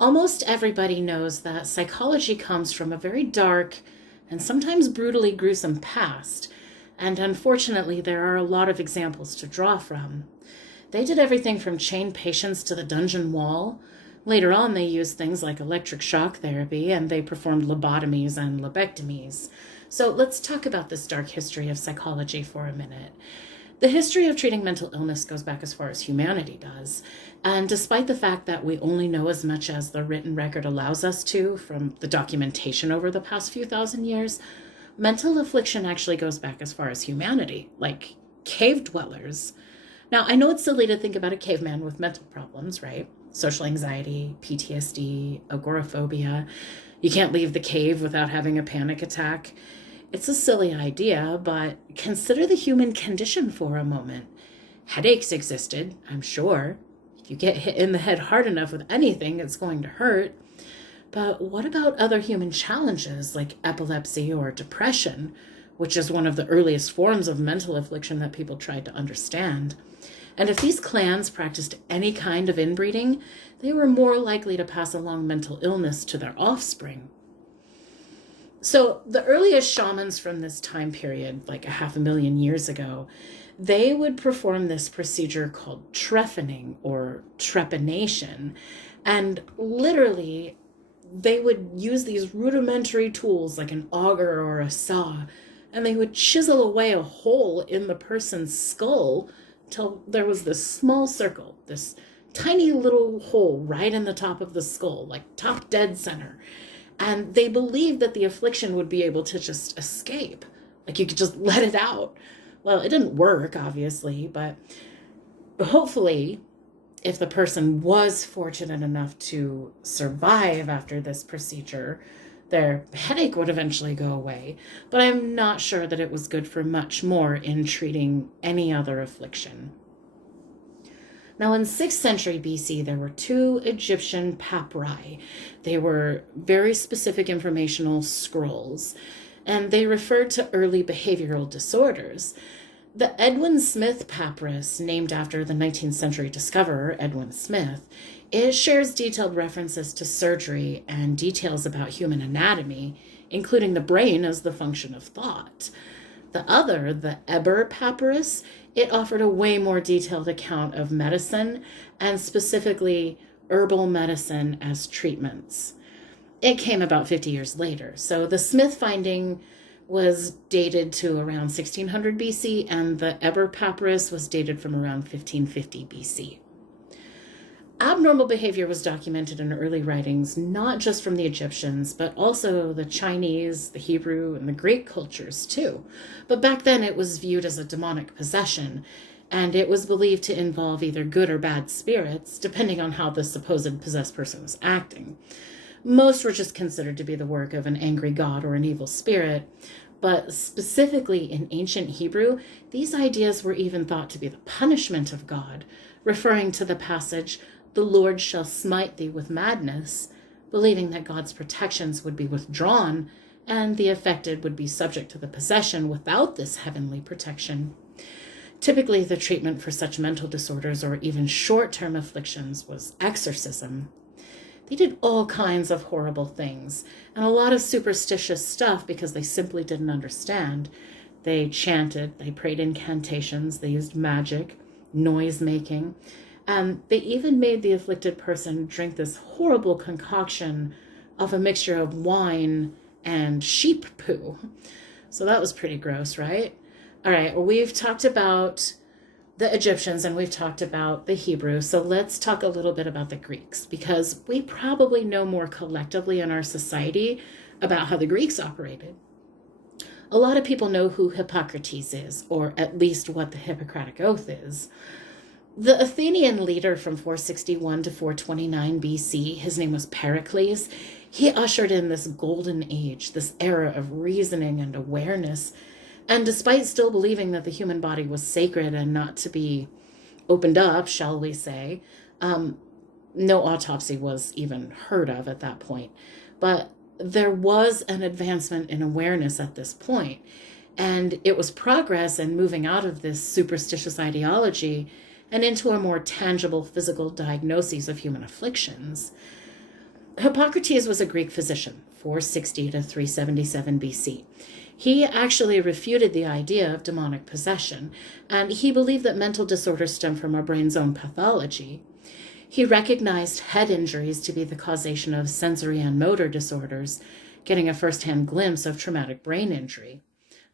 Almost everybody knows that psychology comes from a very dark and sometimes brutally gruesome past, and unfortunately there are a lot of examples to draw from. They did everything from chain patients to the dungeon wall. Later on, they used things like electric shock therapy, and they performed lobotomies and lobectomies. So let's talk about this dark history of psychology for a minute. The history of treating mental illness goes back as far as humanity does, and despite the fact that we only know as much as the written record allows us to from the documentation over the past few thousand years, mental affliction actually goes back as far as humanity, like cave dwellers. Now, I know it's silly to think about a caveman with mental problems, right? Social anxiety, PTSD, agoraphobia. You can't leave the cave without having a panic attack. It's a silly idea, but consider the human condition for a moment. Headaches existed, I'm sure. If you get hit in the head hard enough with anything, it's going to hurt. But what about other human challenges like epilepsy or depression, which is one of the earliest forms of mental affliction that people tried to understand? And if these clans practiced any kind of inbreeding, they were more likely to pass along mental illness to their offspring. So the earliest shamans from this time period, like 500,000 years ago, they would perform this procedure called trephining or trepanation. And literally, they would use these rudimentary tools like an auger or a saw, and they would chisel away a hole in the person's skull till there was this small circle, this tiny little hole right in the top of the skull, like top dead center. And they believed that the affliction would be able to just escape, like you could just let it out. Well, it didn't work, obviously, but hopefully, if the person was fortunate enough to survive after this procedure, their headache would eventually go away, but I'm not sure that it was good for much more in treating any other affliction. Now, in 6th century BC, there were 2 Egyptian papyri. They were very specific informational scrolls, and they referred to early behavioral disorders. The Edwin Smith papyrus, named after the 19th century discoverer Edwin Smith, it shares detailed references to surgery and details about human anatomy, including the brain as the function of thought. The other, the Eber papyrus, it offered a way more detailed account of medicine, and specifically herbal medicine as treatments. It came about 50 years later, so the Smith finding was dated to around 1600 BC, and the Eber papyrus was dated from around 1550 BC. Abnormal behavior was documented in early writings, not just from the Egyptians, but also the Chinese, the Hebrew, and the Greek cultures too. But back then it was viewed as a demonic possession, and it was believed to involve either good or bad spirits, depending on how the supposed possessed person was acting. Most were just considered to be the work of an angry god or an evil spirit, but specifically in ancient Hebrew, these ideas were even thought to be the punishment of God, referring to the passage, "The Lord shall smite thee with madness," believing that God's protections would be withdrawn and the affected would be subject to the possession without this heavenly protection. Typically, the treatment for such mental disorders or even short-term afflictions was exorcism. They did all kinds of horrible things and a lot of superstitious stuff because they simply didn't understand. They chanted, they prayed incantations, they used magic, noise making, and they even made the afflicted person drink this horrible concoction of a mixture of wine and sheep poo. So that was pretty gross, right? All right, well, we've talked about the Egyptians and we've talked about the Hebrew, so let's talk a little bit about the Greeks, because we probably know more collectively in our society about how the Greeks operated. A lot of people know who Hippocrates is, or at least what the Hippocratic Oath is. The Athenian leader from 461 to 429 BC, his name was Pericles. He ushered in this golden age, this era of reasoning and awareness. And despite still believing that the human body was sacred and not to be opened up, shall we say, no autopsy was even heard of at that point. But there was an advancement in awareness at this point, and it was progress in moving out of this superstitious ideology and into a more tangible physical diagnosis of human afflictions. Hippocrates was a Greek physician, 460 to 377 BC. He actually refuted the idea of demonic possession, and he believed that mental disorders stem from our brain's own pathology. He recognized head injuries to be the causation of sensory and motor disorders, getting a first-hand glimpse of traumatic brain injury.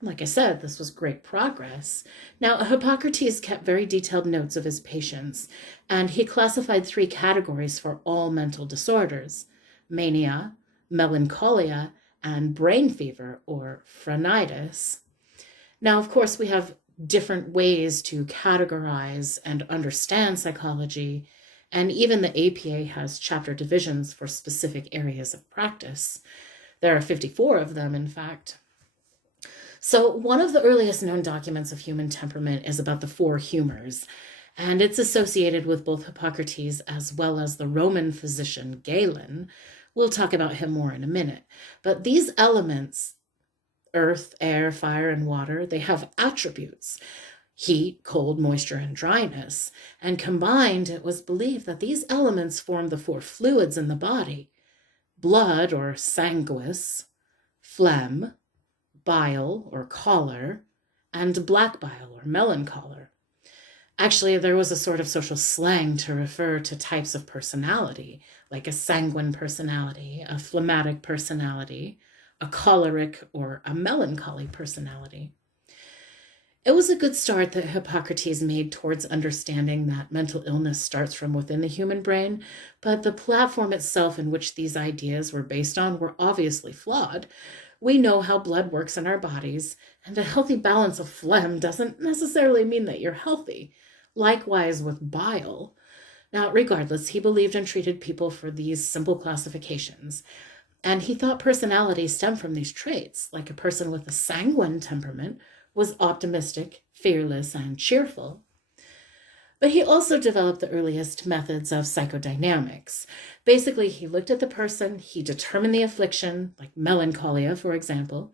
Like I said, this was great progress. Now, Hippocrates kept very detailed notes of his patients, and he classified 3 categories for all mental disorders: mania, melancholia, and brain fever, or phrenitis. Now, of course, we have different ways to categorize and understand psychology, and even the APA has chapter divisions for specific areas of practice. There are 54 of them, in fact. So one of the earliest known documents of human temperament is about the 4 humors, and it's associated with both Hippocrates as well as the Roman physician Galen. We'll talk about him more in a minute. But these elements, earth, air, fire, and water, they have attributes: heat, cold, moisture, and dryness. And combined, it was believed that these elements form the 4 fluids in the body: blood, or sanguis, phlegm, bile, or choler, and black bile, or melancholer. Actually, there was a sort of social slang to refer to types of personality, like a sanguine personality, a phlegmatic personality, a choleric, or a melancholy personality. It was a good start that Hippocrates made towards understanding that mental illness starts from within the human brain, but the platform itself in which these ideas were based on were obviously flawed. We know how blood works in our bodies, and a healthy balance of phlegm doesn't necessarily mean that you're healthy. Likewise with bile. Now, regardless, he believed and treated people for these simple classifications, and he thought personality stemmed from these traits, like a person with a sanguine temperament was optimistic, fearless, and cheerful. But he also developed the earliest methods of psychodynamics. Basically, he looked at the person, he determined the affliction, like melancholia, for example,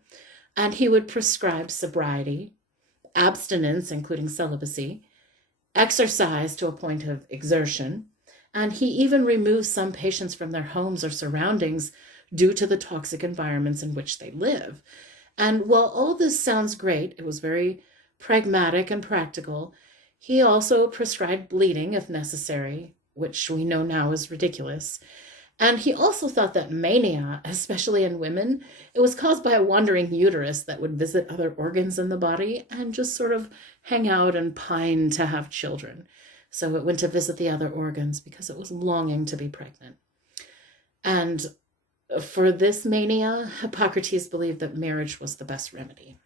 and he would prescribe sobriety, abstinence, including celibacy, exercise to a point of exertion, and he even removed some patients from their homes or surroundings due to the toxic environments in which they live. And while all this sounds great, it was very pragmatic and practical. He also prescribed bleeding if necessary, which we know now is ridiculous. And he also thought that mania, especially in women, it was caused by a wandering uterus that would visit other organs in the body and just sort of hang out and pine to have children. So it went to visit the other organs because it was longing to be pregnant. And for this mania, Hippocrates believed that marriage was the best remedy.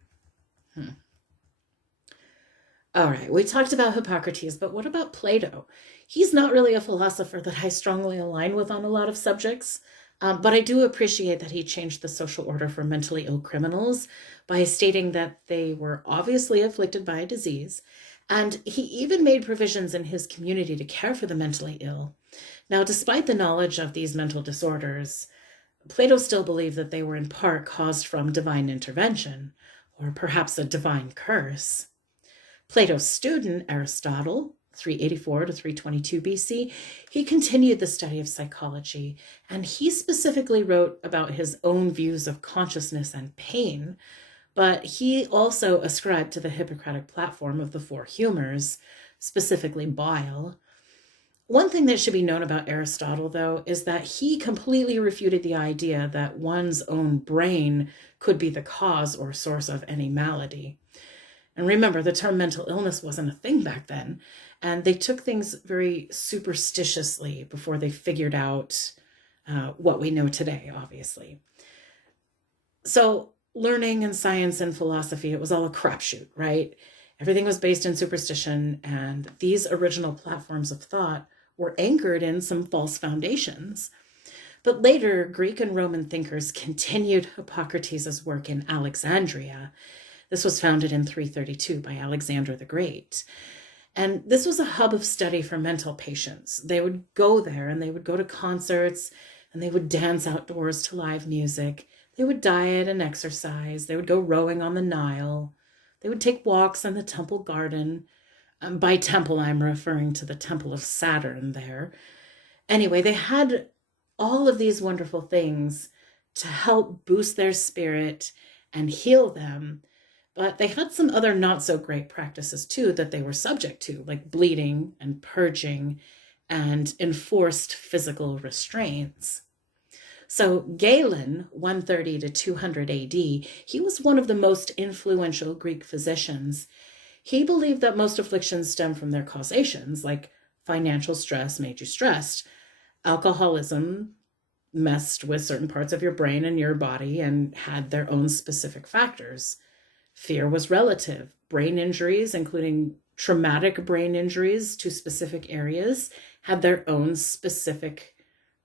All right, we talked about Hippocrates, but what about Plato? He's not really a philosopher that I strongly align with on a lot of subjects, but I do appreciate that he changed the social order for mentally ill criminals by stating that they were obviously afflicted by a disease, and he even made provisions in his community to care for the mentally ill. Now, despite the knowledge of these mental disorders, Plato still believed that they were in part caused from divine intervention, or perhaps a divine curse. Plato's student, Aristotle, 384 to 322 BC, he continued the study of psychology, and he specifically wrote about his own views of consciousness and pain, but he also ascribed to the Hippocratic platform of the 4 humors, specifically bile. One thing that should be known about Aristotle, though, is that he completely refuted the idea that one's own brain could be the cause or source of any malady. And remember, the term mental illness wasn't a thing back then, and they took things very superstitiously before they figured out what we know today, obviously. So learning and science and philosophy, it was all a crapshoot, right? Everything was based in superstition, and these original platforms of thought were anchored in some false foundations. But later, Greek and Roman thinkers continued Hippocrates' work in Alexandria. This was founded in 332 by Alexander the Great. And this was a hub of study for mental patients. They would go there and they would go to concerts and they would dance outdoors to live music. They would diet and exercise. They would go rowing on the Nile. They would take walks in the temple garden. By temple, I'm referring to the temple of Saturn there. Anyway, they had all of these wonderful things to help boost their spirit and heal them. But they had some other not so great practices too that they were subject to, like bleeding and purging and enforced physical restraints. So Galen, 130 to 200 AD, he was one of the most influential Greek physicians. He believed that most afflictions stem from their causations, like financial stress made you stressed. Alcoholism messed with certain parts of your brain and your body and had their own specific factors. Fear was relative. Brain injuries, including traumatic brain injuries to specific areas, had their own specific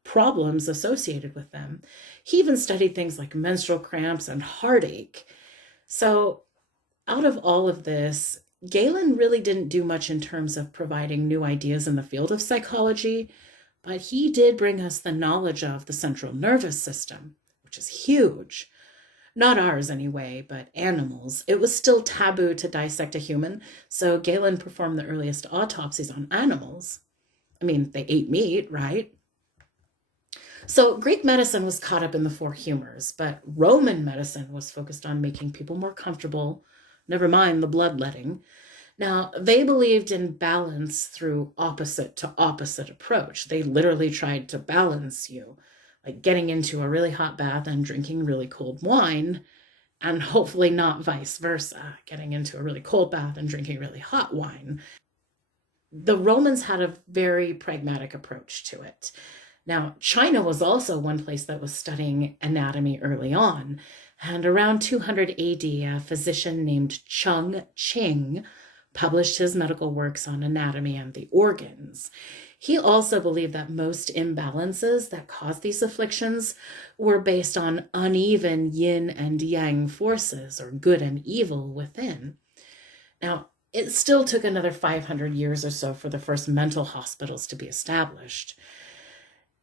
problems associated with them. He even studied things like menstrual cramps and heartache. So out of all of this, Galen really didn't do much in terms of providing new ideas in the field of psychology, but he did bring us the knowledge of the central nervous system, which is huge. Not ours anyway, but animals. It was still taboo to dissect a human, so Galen performed the earliest autopsies on animals. I mean, they ate meat, right? So Greek medicine was caught up in the four humors, but Roman medicine was focused on making people more comfortable, never mind the bloodletting. Now, they believed in balance through opposite to opposite approach. They literally tried to balance you, like getting into a really hot bath and drinking really cold wine, and hopefully not vice versa, getting into a really cold bath and drinking really hot wine. The Romans had a very pragmatic approach to it. Now, China was also one place that was studying anatomy early on, and around 200 AD, a physician named Chung Ching published his medical works on anatomy and the organs. He also believed that most imbalances that caused these afflictions were based on uneven yin and yang forces, or good and evil, within. Now, it still took another 500 years or so for the first mental hospitals to be established.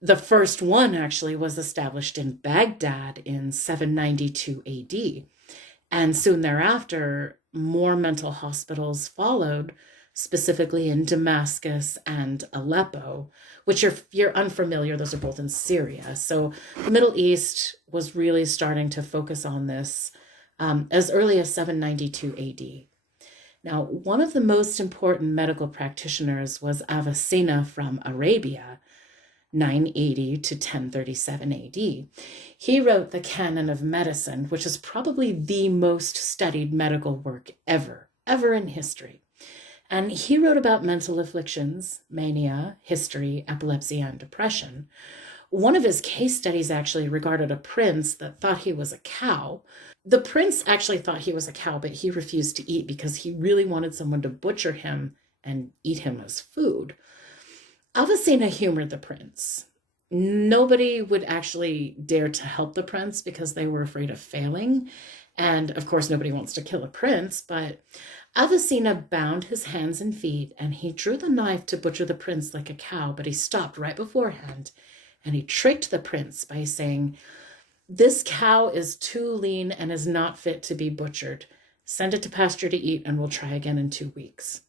The first one actually was established in Baghdad in 792 AD. And soon thereafter, more mental hospitals followed, specifically in Damascus and Aleppo, which, if you're unfamiliar, those are both in Syria. So the Middle East was really starting to focus on this as early as 792 AD. Now, one of the most important medical practitioners was Avicenna from Arabia, 980 to 1037 AD. He wrote the Canon of Medicine, which is probably the most studied medical work ever in history. And he wrote about mental afflictions, mania, hysteria, epilepsy, and depression. One of his case studies actually regarded a prince that thought he was a cow. The prince actually thought he was a cow, but he refused to eat because he really wanted someone to butcher him and eat him as food. Avicenna humored the prince. Nobody would actually dare to help the prince because they were afraid of failing. And of course, nobody wants to kill a prince, but Avicenna bound his hands and feet, and he drew the knife to butcher the prince like a cow, but he stopped right beforehand, and he tricked the prince by saying, "This cow is too lean and is not fit to be butchered. Send it to pasture to eat, and we'll try again in 2 weeks."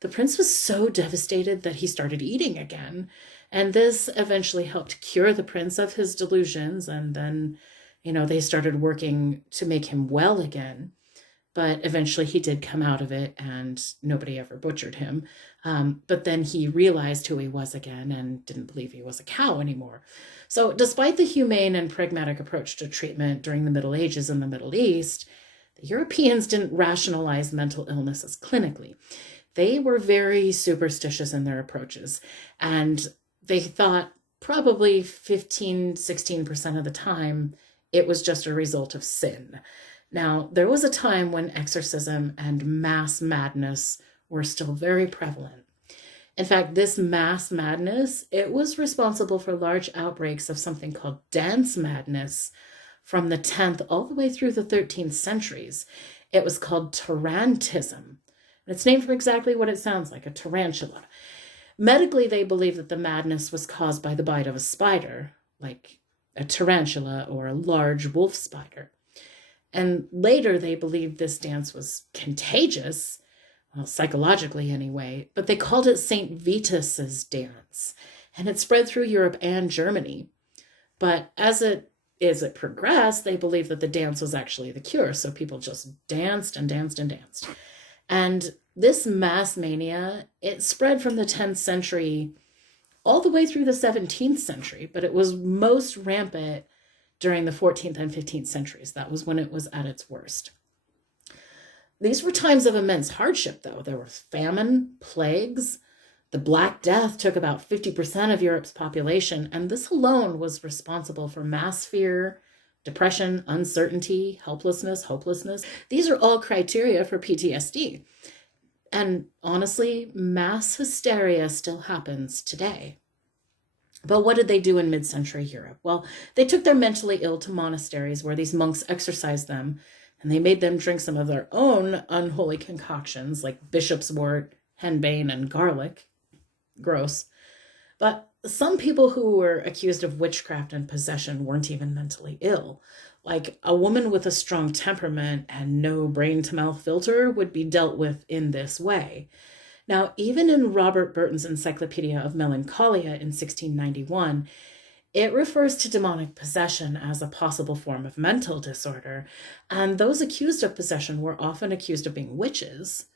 The prince was so devastated that he started eating again, and this eventually helped cure the prince of his delusions, and then, they started working to make him well again. But eventually he did come out of it, and nobody ever butchered him. But then he realized who he was again and didn't believe he was a cow anymore. So despite the humane and pragmatic approach to treatment during the Middle Ages in the Middle East, the Europeans didn't rationalize mental illnesses clinically. They were very superstitious in their approaches, and they thought probably 15-16% of the time it was just a result of sin. Now, there was a time when exorcism and mass madness were still very prevalent. In fact, this mass madness, it was responsible for large outbreaks of something called dance madness from the 10th all the way through the 13th centuries. It was called Pterantism. It's named for exactly what it sounds like, a tarantula. Medically, they believe that the madness was caused by the bite of a spider, like a tarantula or a large wolf spider. And later, they believed this dance was contagious, well, psychologically anyway, but they called it St. Vitus's dance, and it spread through Europe and Germany. But as it progressed, they believed that the dance was actually the cure. So people just danced and danced and danced. And this mass mania, it spread from the 10th century all the way through the 17th century, but it was most rampant during the 14th and 15th centuries. That was when it was at its worst. These were times of immense hardship, though. There were famine, plagues. The Black Death took about 50% of Europe's population, and this alone was responsible for mass fear, depression, uncertainty, helplessness, hopelessness. These are all criteria for PTSD. And honestly, mass hysteria still happens today. But what did they do in mid-century Europe? Well, they took their mentally ill to monasteries where these monks exorcised them, and they made them drink some of their own unholy concoctions like bishop's wort, henbane, and garlic. Gross. But some people who were accused of witchcraft and possession weren't even mentally ill. Like a woman with a strong temperament and no brain-to-mouth filter would be dealt with in this way. Now, even in Robert Burton's Encyclopedia of Melancholia in 1691, it refers to demonic possession as a possible form of mental disorder, and those accused of possession were often accused of being witches.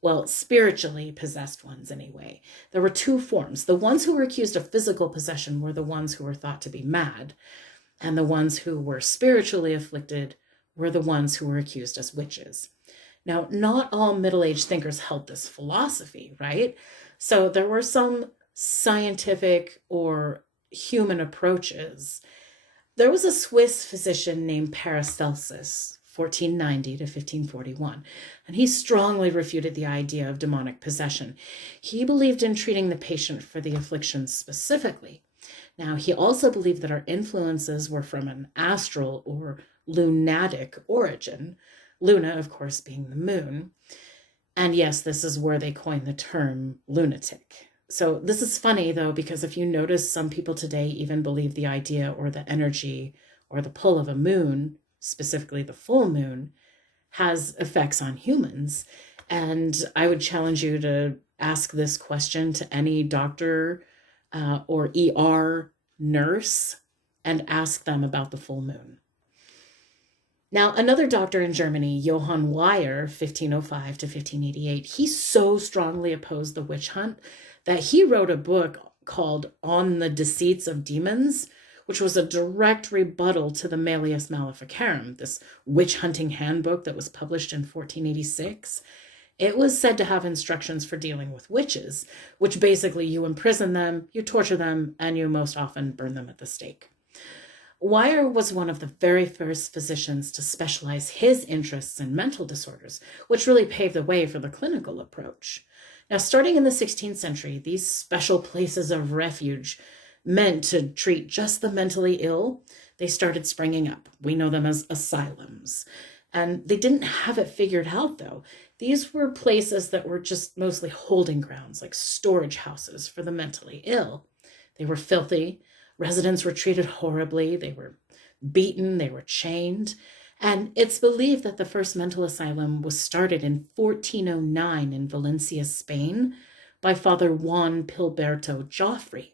Well, spiritually possessed ones anyway. There were two forms. The ones who were accused of physical possession were the ones who were thought to be mad, and the ones who were spiritually afflicted were the ones who were accused as witches. Now, not all middle-aged thinkers held this philosophy, right? So there were some scientific or human approaches. There was a Swiss physician named Paracelsus, 1490 to 1541, and he strongly refuted the idea of demonic possession. He believed in treating the patient for the affliction specifically. Now, he also believed that our influences were from an astral or lunatic origin, Luna, of course, being the moon. And yes, this is where they coined the term lunatic. So this is funny, though, because if you notice, some people today even believe the idea or the energy or the pull of a moon, specifically the full moon, has effects on humans. And I would challenge you to ask this question to any doctor or ER nurse and ask them about the full moon. Now, another doctor in Germany, Johann Weyer, 1505 to 1588, he so strongly opposed the witch hunt that he wrote a book called On the Deceits of Demons, which was a direct rebuttal to the Malleus Maleficarum, this witch hunting handbook that was published in 1486. It was said to have instructions for dealing with witches, which basically you imprison them, you torture them, and you most often burn them at the stake. Weyer was one of the very first physicians to specialize his interests in mental disorders, which really paved the way for the clinical approach. Now, starting in the 16th century, these special places of refuge meant to treat just the mentally ill, they started springing up. We know them as asylums. And they didn't have it figured out, though. These were places that were just mostly holding grounds, like storage houses for the mentally ill. They were filthy. Residents were treated horribly. They were beaten. They were chained. And it's believed that the first mental asylum was started in 1409 in Valencia, Spain, by Father Juan Pilberto Joffre.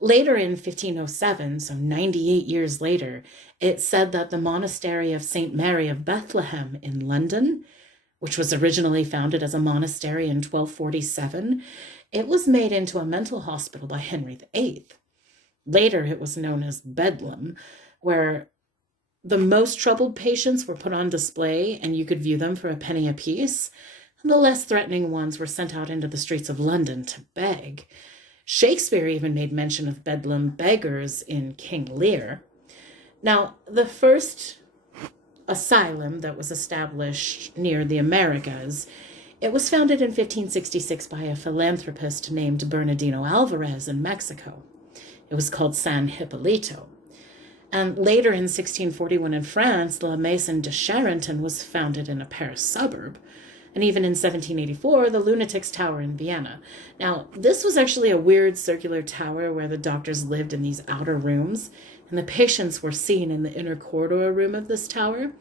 Later in 1507, so 98 years later, it said that the monastery of St. Mary of Bethlehem in London, which was originally founded as a monastery in 1247, it was made into a mental hospital by Henry VIII. Later, it was known as Bedlam, where the most troubled patients were put on display and you could view them for a penny apiece, and the less threatening ones were sent out into the streets of London to beg. Shakespeare even made mention of Bedlam beggars in King Lear. Now, the first asylum that was established near the Americas, it was founded in 1566 by a philanthropist named Bernardino Alvarez in Mexico. It was called San Hipólito. And later in 1641 in France, La Maison de Charenton was founded in a Paris suburb. And even in 1784, the Lunatics Tower in Vienna. Now, this was actually a weird circular tower where the doctors lived in these outer rooms, and the patients were seen in the inner corridor room of this tower.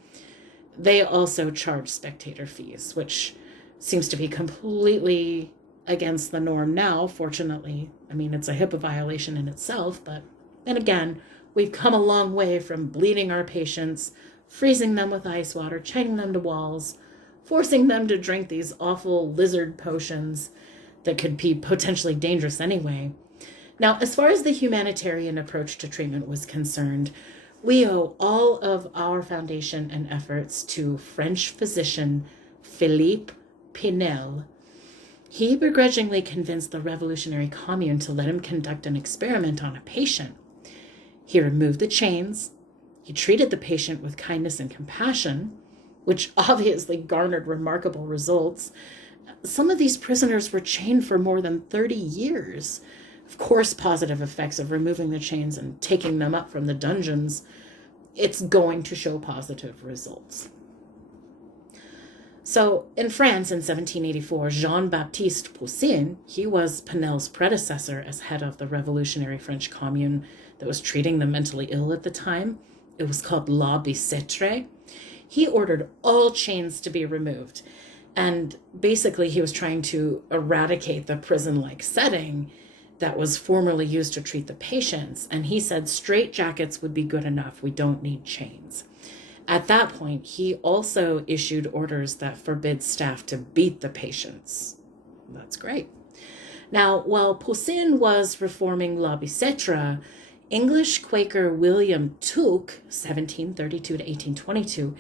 They also charged spectator fees, which seems to be completely against the norm now, fortunately. I mean, it's a HIPAA violation in itself, but then again, We've come a long way from bleeding our patients, freezing them with ice water, chaining them to walls, forcing them to drink these awful lizard potions that could be potentially dangerous anyway. Now, as far as the humanitarian approach to treatment was concerned, we owe all of our foundation and efforts to French physician Philippe Pinel. He begrudgingly convinced the revolutionary commune to let him conduct an experiment on a patient. He removed the chains. He treated the patient with kindness and compassion, which obviously garnered remarkable results. Some of these prisoners were chained for more than 30 years. Of course, positive effects of removing the chains and taking them up from the dungeons, it's going to show positive results. So in France in 1784, Jean-Baptiste Poussin, he was Pinel's predecessor as head of the revolutionary French commune that was treating the mentally ill at the time. It was called lobe. He ordered all chains to be removed. And basically he was trying to eradicate the prison-like setting that was formerly used to treat the patients. And he said straitjackets would be good enough. We don't need chains. At that point, he also issued orders that forbid staff to beat the patients. That's great. Now, while Poussin was reforming La Bicêtre, English Quaker William Tuke, 1732 to 1822,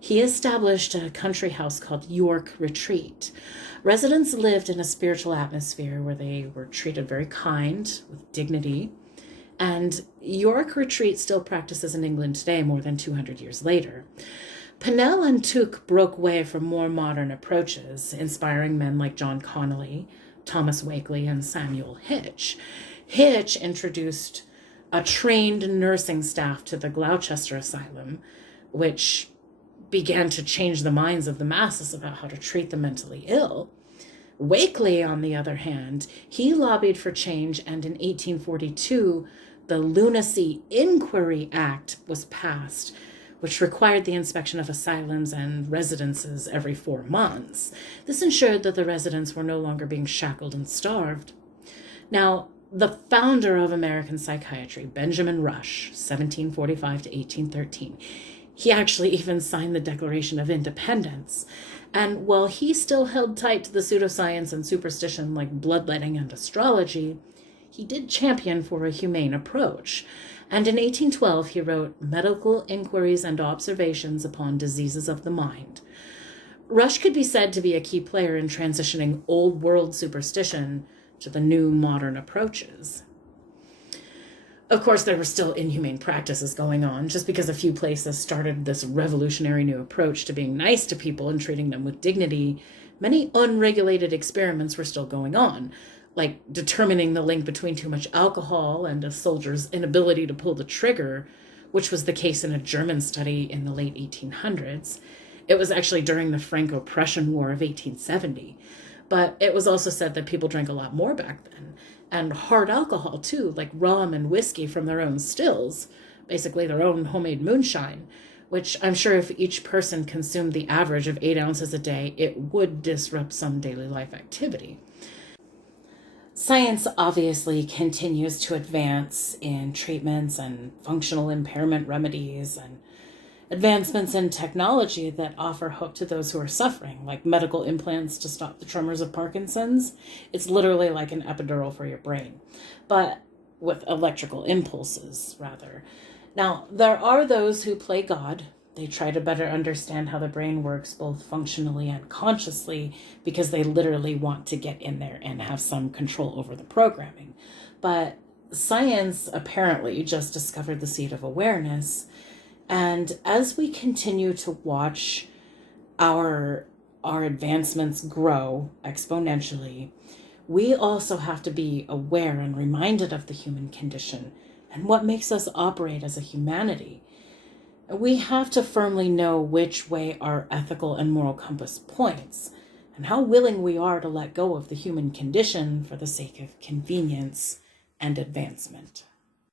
he established a country house called York Retreat. Residents lived in a spiritual atmosphere where they were treated very kind, with dignity. And York Retreat still practices in England today, more than 200 years later. Pinel and Tuke broke away from more modern approaches, inspiring men like John Connolly, Thomas Wakely, and Samuel Hitch. Hitch introduced a trained nursing staff to the Gloucester Asylum, which began to change the minds of the masses about how to treat the mentally ill. Wakely, on the other hand, he lobbied for change, and in 1842, the Lunacy Inquiry Act was passed, which required the inspection of asylums and residences every 4 months. This ensured that the residents were no longer being shackled and starved. Now, the founder of American psychiatry, Benjamin Rush, 1745 to 1813, he actually even signed the Declaration of Independence. And while he still held tight to the pseudoscience and superstition like bloodletting and astrology, he did champion for a humane approach. And in 1812, he wrote Medical Inquiries and Observations upon Diseases of the Mind. Rush could be said to be a key player in transitioning old world superstition to the new modern approaches. Of course, there were still inhumane practices going on. Just because a few places started this revolutionary new approach to being nice to people and treating them with dignity, many unregulated experiments were still going on, like determining the link between too much alcohol and a soldier's inability to pull the trigger, which was the case in a German study in the late 1800s. It was actually during the Franco-Prussian War of 1870. But it was also said that people drank a lot more back then. And hard alcohol, too, like rum and whiskey from their own stills, basically their own homemade moonshine, which I'm sure if each person consumed the average of 8 ounces a day, it would disrupt some daily life activity. Science obviously continues to advance in treatments and functional impairment remedies and advancements in technology that offer hope to those who are suffering, like medical implants to stop the tremors of Parkinson's. It's literally like an epidural for your brain, but with electrical impulses, rather. Now, there are those who play God. They try to better understand how the brain works, both functionally and consciously, because they literally want to get in there and have some control over the programming. But science apparently just discovered the seed of awareness. And as we continue to watch our advancements grow exponentially, we also have to be aware and reminded of the human condition and what makes us operate as a humanity. We have to firmly know which way our ethical and moral compass points and how willing we are to let go of the human condition for the sake of convenience and advancement.